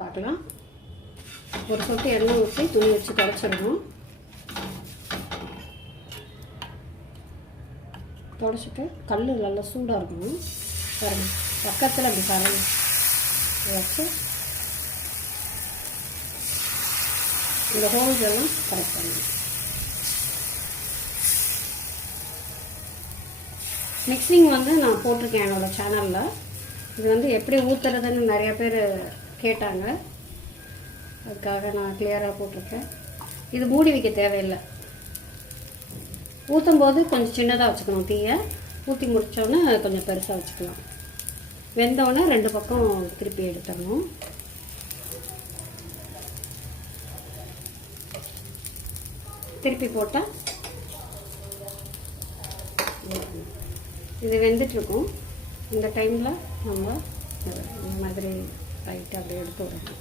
பார்க்கலாம். ஒரு சொட்டு எண்ணெய் ஊற்றி துணி வச்சு துடைச்சிடணும். துடைச்சிட்டு கல் நல்லா சூடாக இருக்கணும். பாருங்கள், பக்கத்தில் அப்படி கரண்ட் வச்சு இந்த ஹோல்ஸ் எல்லாம் கரெக்ட் பண்ணணும். மிக்சிங் நான் போட்டிருக்கேன் என்னோடய சேனலில். இது எப்படி ஊற்றுறதுன்னு நிறைய பேர் கேட்டாங்க, அதுக்காக நான் கிளியராக போட்டிருக்கேன். இது மூடி வைக்க தேவையில்லை. ஊற்றும் போது கொஞ்சம் சின்னதாக வச்சுக்கணும். தீயை ஊற்றி முடித்தோன்னே கொஞ்சம் பெருசாக வச்சுக்கலாம். வெந்தோடனே 2 பக்கம் திருப்பி எடுத்துடணும். திருப்பி போட்டால் இது வெந்துட்டுருக்கும். இந்த டைமில் நம்ம இந்த மாதிரி லைட்டாக அப்படியே எடுத்து விடணும்.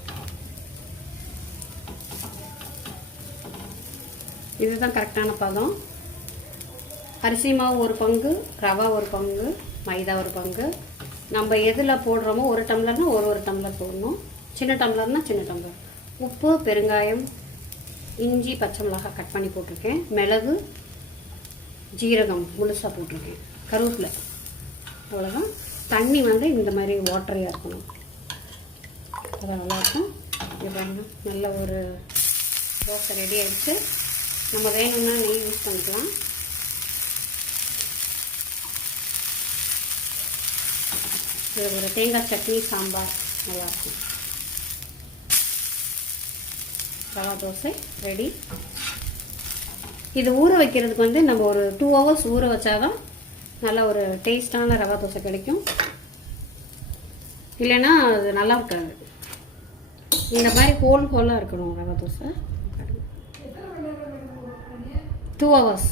இதுதான் கரெக்டான பதம். அரிசி மாவு 1 பங்கு, ரவா 1 பங்கு, மைதா 1 பங்கு. நம்ம எதில் போடுறோமோ 1 டம்ளர்னா 1 டம்ளர் போடணும். சின்ன டம்ளர்னா சின்ன டம்ளர். உப்பு, பெருங்காயம், இஞ்சி, பச்சை மிளகாய் கட் பண்ணி போட்டிருக்கேன். மிளகு, ஜீரகம் முழுசாக போட்டிருக்கேன். கருவேப்பிலை, அவ்வளோதான். தண்ணி இந்த மாதிரி வாட்டரியாக இருக்கணும். அதான் நல்லாயிருக்கும். இப்போ நல்ல ஒரு தோசை ரெடி ஆகிடுச்சு. நம்ம வேணும்னா நெய் யூஸ் பண்ணிக்கலாம். இது ஒரு தேங்காய் சட்னி, சாம்பார் நல்லாயிருக்கும். ரவா தோசை ரெடி. இது ஊற வைக்கிறதுக்கு நம்ம ஒரு 2 hours ஊற வச்சாதான் நல்ல ஒரு டேஸ்டான ரவா தோசை கிடைக்கும். இல்லைன்னா அது நல்லா இருக்காது. இந்த மாதிரி ஹோலாக இருக்கணும் ரவா தோசை. 2 hours.